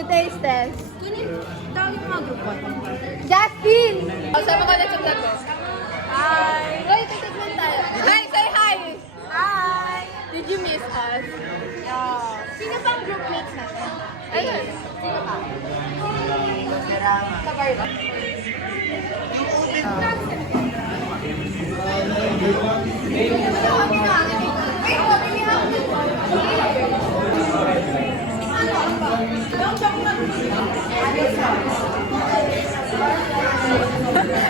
Today's test. Dami ko mga grupo. Justin! Sama ka na sa vlog ko. Hi! Hoy, titignan tayo. Hi! Say hi! Hi! Did you miss us? Yeah. Sino pang groupmates natin? Ayun. Sino pa? Sabay ba?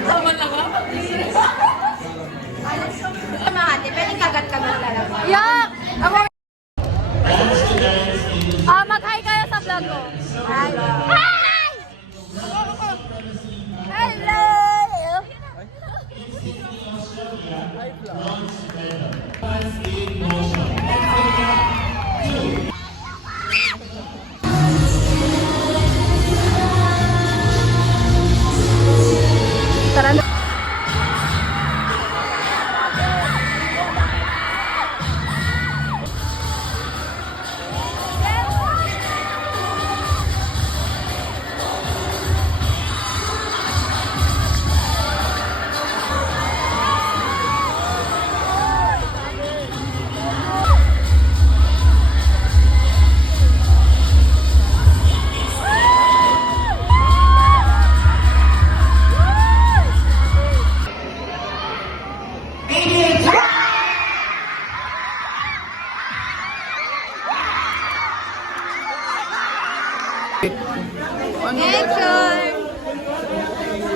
Tama lang ba? Mga ate, pwedeng kagat-kagat talaga. Yak! Mag-hi kayo sa vlog ko. Hi! Hi! Hello! Tara na.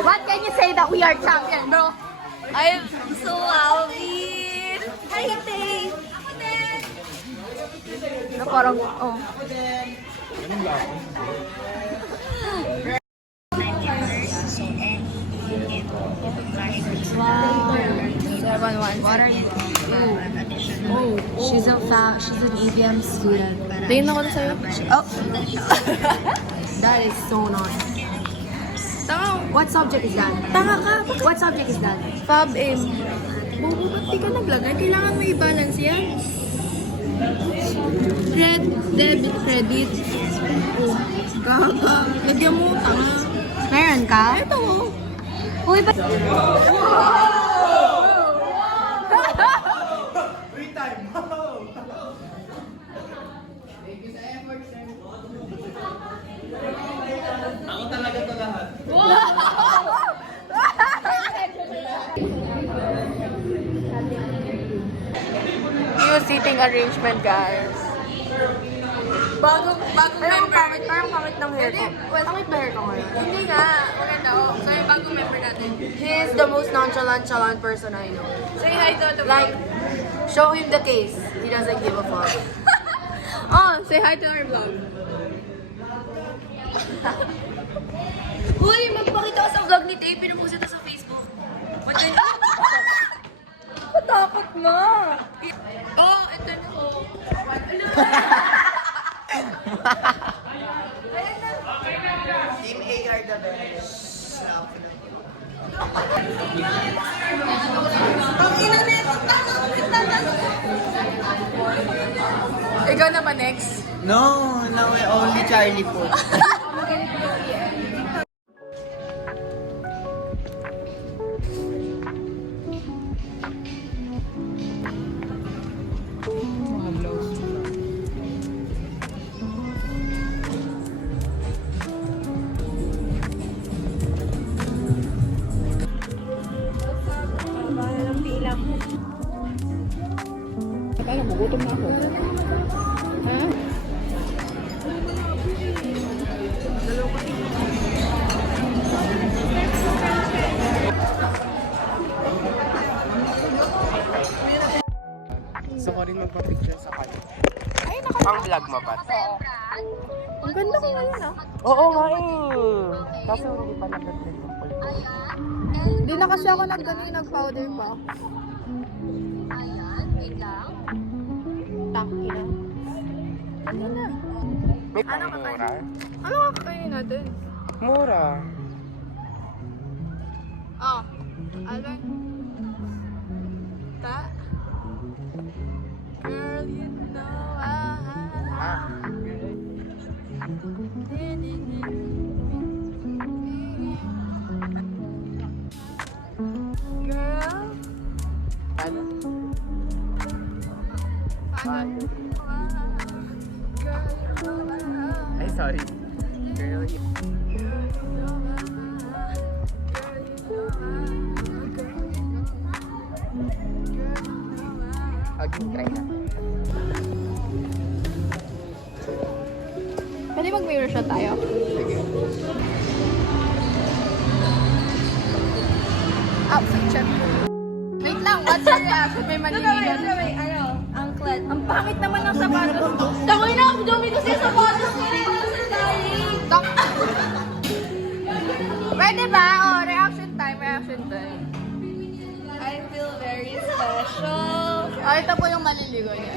What can you say that we are champion, bro? I'm so happy. Hi, Tay. Ako din. Na parang, oh. Wow. 7-1. What are you? Oh, she's an ABM student. Tingin ako na sa'yo. Oh. That is so nice. Tanga. What subject is that? Tanga ka. What subject is that? Fab-M. Bobo, ba't di ka naglagay? Kailangan mo i-balance yan. Debit, credit. Oh, gaga. Lagyan mo, tanga. Meron ka? Ito. Uy, ba't? Free time. Ako talaga to lahat. New seating arrangement, guys. Bagong member. Parang pangit ng hair ko. Pangit ba hair ko ngayon? Hindi nga. Maganda ako. So yung bagong member natin. He is the most nonchalant person I know. Say hi to the vlog. Show him the case. He doesn't give a fuck. Oh, say hi to our vlog. Uy, magpakita ka sa vlog ni Tay. Pinupost ito sa Facebook. Patakot mo. Oh, ito na ko. Team A are the best. Ang ina nito, ikaw na ba next? No, only Charlie po. Nagugutom na ako. Ha? Pang vlog mo ba? Ang ganda ko ngayon ah. Oo nga eh. Kaso hindi pa nag-blend yung pulpo. Hindi na kasi ako nag-powder pa. Taki na. Ano na? May pang mura? Ano kakainin natin? Mura. Oh. Alvin. Girl, you know Ah. Girl. Ano? Ay, sorry. Girl, okay, try na. Pwede mag-mirror shot tayo? Sige. Outfit check. Wait lang, what's your reaction? May maniligan. Ano? Anklet. Ang pangit naman ng sapatos. Tawag na, dumi ko siya sapatos ko rin. Pwede ba? Oh, reaction time, reaction time. I feel very special. Oh, ito po yung maliligo niya.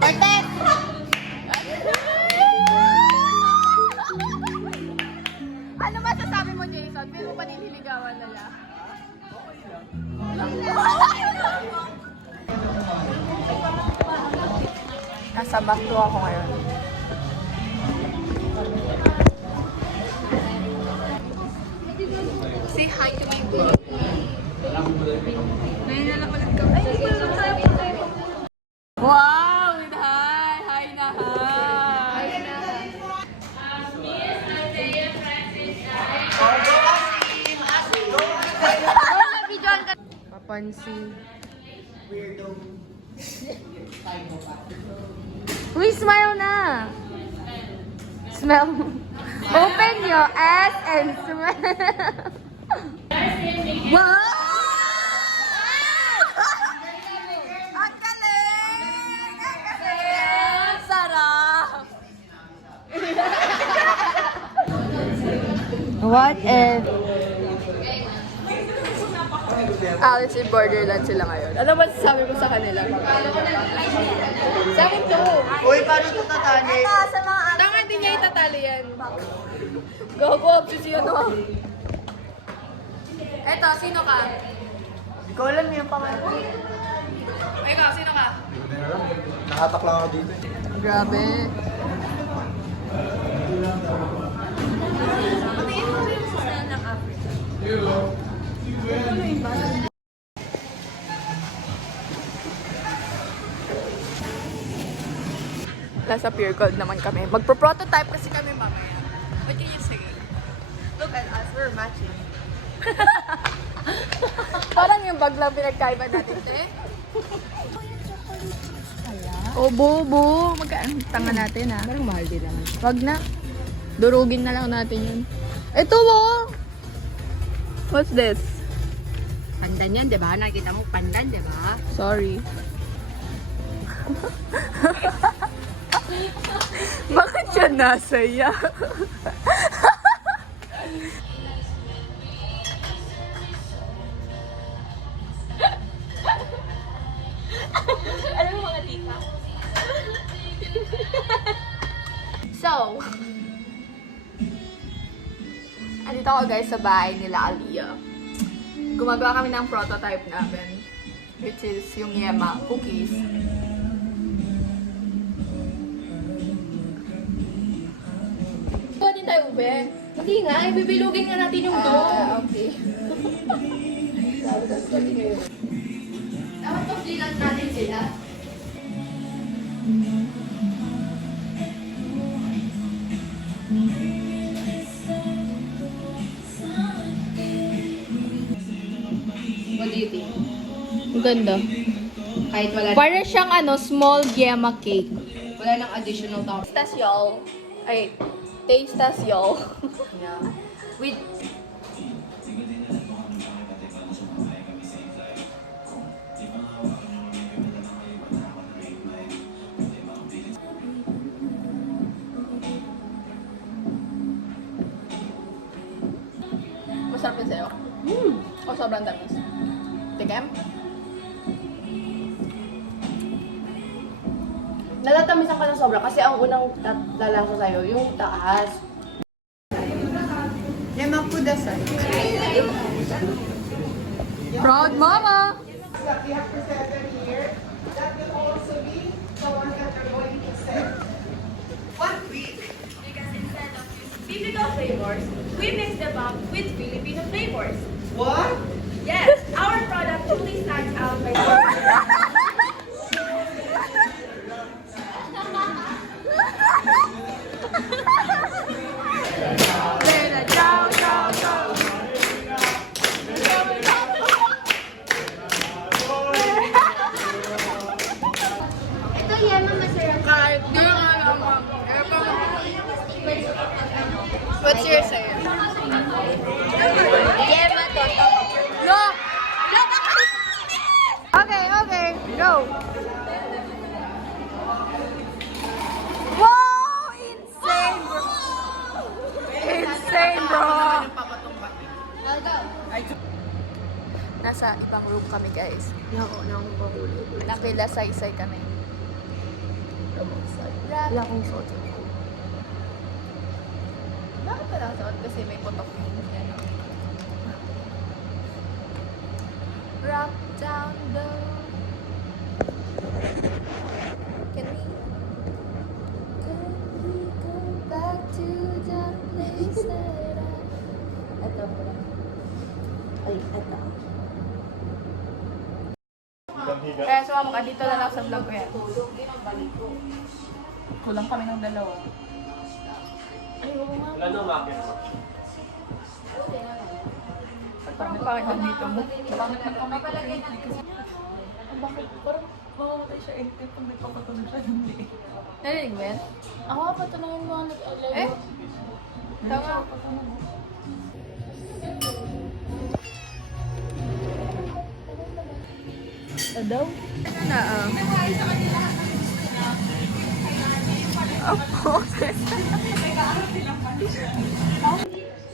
Bartet! Ano masasabi mo, Jason? Pero pa nililigawan na lang. Nasa back to ako ngayon. Say hi to my vlog. Ngayon na lang ulit kami. Ay, hindi ko lang tayo. Wow! With hi! Hi na hi! Hi na hi! Papansin. Uy, smile na! Smell. Open your ass and smell. Wow! Ang galing! Ang galing! Ang sarap! What if Alice in Borderland sila ngayon? Ano ba sabi ko sa kanila? Sa akin to. Uy, paano ito tatali? Tanga, hindi niya itatali yan. Go, obsession no. Eto, sino ka? Hindi ko alam yung pangalan. Ikaw, sino ka? Nakatak lang ako dito. Grabe. Nasa Pure Gold naman kami. Magpo-prototype kasi kami mamaya. What can you say? Look at us, we're matching. Parang yung bag lang pinagkaiba natin, te. Oh, bobo. Tanga natin, ha? Parang mahal din naman. Wag na. Durugin na lang natin yun. Ito, oh! What's this? Pandan yan, di ba? Nakita mo pandan, di ba? Sorry. Bakit siya nasaya? Alam mo mga tita? So, andito ako guys sa bahay nila Aliyah. Gumagawa kami ng prototype namin, which is yung Yema cookies. Kuha din tayo, Ube. Hindi nga, ibibilugin nga natin yung dough. Okay. Dapat pag-dilat natin sila. What do you think? Ang ganda. Kahit wala Para siyang small Yema cake. wala nang additional topping. Taste test y'all. Ay, taste test y'all. Yeah. With tamis sa'yo? O sobrang tamis? Tikem? Natatamisan ka ng sobra kasi ang unang lalasa sa'yo, yung taas. Lemang kudasai. Proud mama! Typical flavors, we mix them up with Filipino flavors. What? Yes, our product truly stands out by Ito yema masarap. Kahit di nga naman. What's your sa'yo? Yema to. No! Okay, okay. Go! Wow! Insane, bro! Insane, bro! Nasa ibang room kami, guys. Nakilasaysay kami. Wala akong suot. Bakit pala suot? Kasi may putok yung ano. Rock down the... Can we go back to the place that I... Ito po lang. Ay, ito. Kaya sumama ka, dito na lang sa vlog ko yan. Kulang kami ng dalawa. Bakit nandito mo? Bakit nagkamay ko? Bakit? Parang mamamatay siya edit kung may papatunog siya hindi. Narinig mo yan? Ako, patunangin mo ang Eh? Tama. daw? Ano na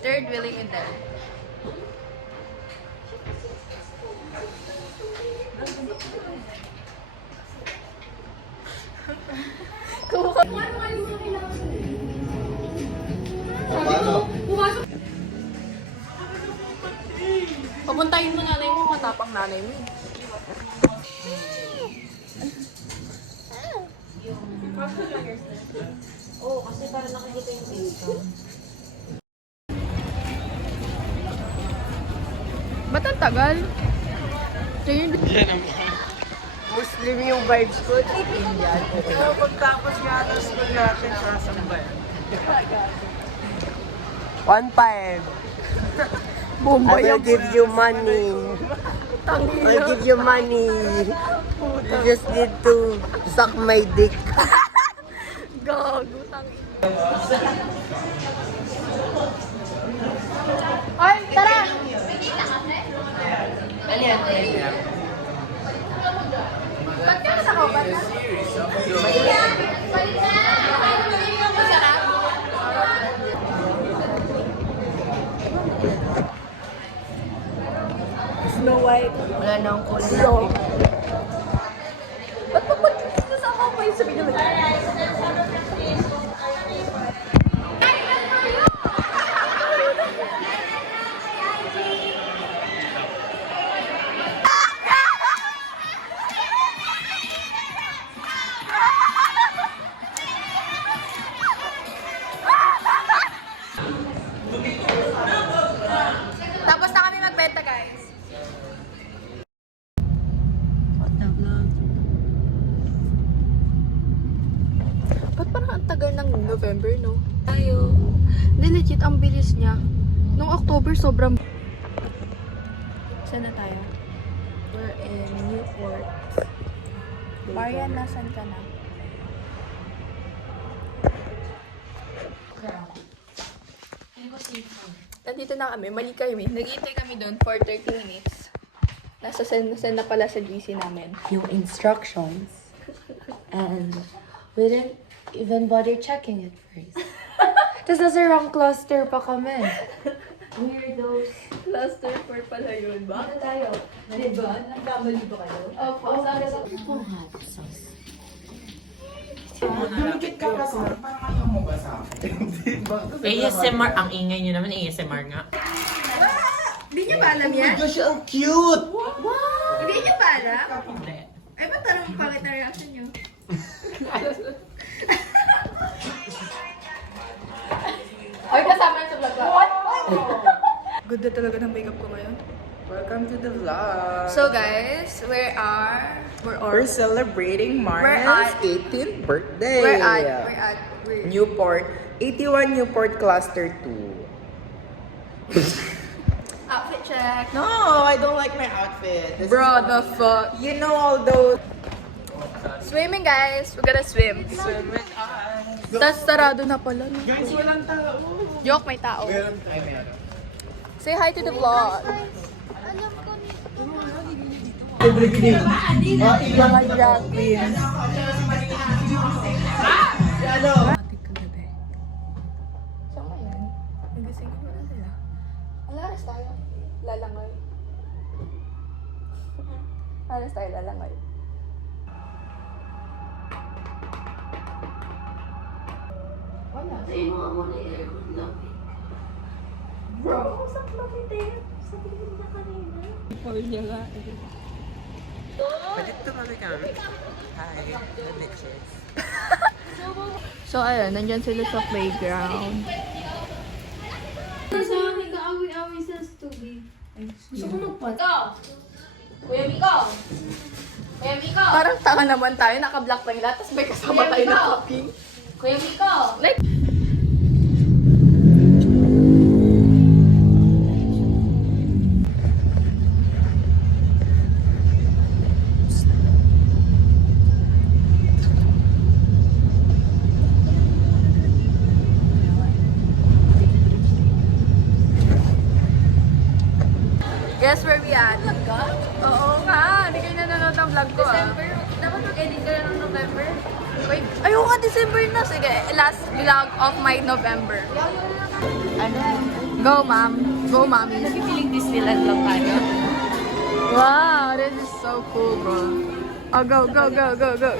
Third wheeling in there. Paano? Papuntahin mo nanay mo, matapang nanay mo. Oo, kasi para nakikita yung dito. Ba't ang tagal? Muslim yung vibes ko. Indian. Pero pagtapos nga ng school natin, sasambay. 1.5. Bombay I will give you money. I'll give you money. You just need to suck my dick. Gago, tangin. Ay, tara! Ba't ka nakakubat na? Snow White. Wala na akong kulay. Ba't nasama ko yung sabi naman? Tapos na kami magbenta, guys. Ba't parang ang tagal ng November, no? Tayo. Hindi, legit, ang bilis niya. Nung October, sobrang... Saan na tayo? We're in Newport. Marian, nasan ka na? Nandito na kami. Mali kami. Nag-iintay kami doon for 30 minutes. Nasa send na pala sa GC namin. Yung instructions. And we didn't even bother checking it first. Tapos nasa wrong cluster pa kami. Weirdos. Cluster 4 pala yun ba? Ano tayo? Diba? Nagkamali ba kayo? Opo, sabi sa... ASMR, ang ingay nyo naman, ASMR nga. Hindi niyo ba alam yan? Gosh, ang cute! Hindi niyo ba alam? Hindi. Ay, ba't parang pangit na reaction niyo? Ay, kasama na sa vlog ko. What? Good na talaga ng makeup ko ngayon. Welcome to the vlog. So guys, we're We're celebrating We're Marna's at- 18th birthday. we're Newport, 81 Newport Cluster 2. outfit check. No, I don't like my outfit. This Bro, is- the fuck. You know all those. Swimming guys, we're gonna swim. Swim with us. Tapos sarado na pala. No? Guys, walang tao. Joke, may tao. Meron. Ay, meron. Say hi to the vlog. Mga drag queens. Ating kagabi. So ngayon, nagising ko na sila. Alaras tayo. Lalangoy. Alaras tayo, lalangoy. Wala. Bro, usap lapit eh. Sabihin niya kanina. Before niya nga. Pwede tumali kami. Hi, the lectures. So ayun, nandyan sila sa playground. Kuya Miko! Kuya Miko! Parang tanga naman tayo, naka-block lang lahat, tapos may kasama tayo na cooking. Kuya Miko! Like, guess where we at? Oo nga, hindi kayo nanonood ng vlog ko December? Dapat mag-edit ka na ng November? Wait, ayoko nga December na. Sige, last vlog of my November. Ano? Go, ma'am. Go, mommy. Feeling Disneyland lang tayo. Wow, this is so cool, bro. Oh, go, go, go, go, go.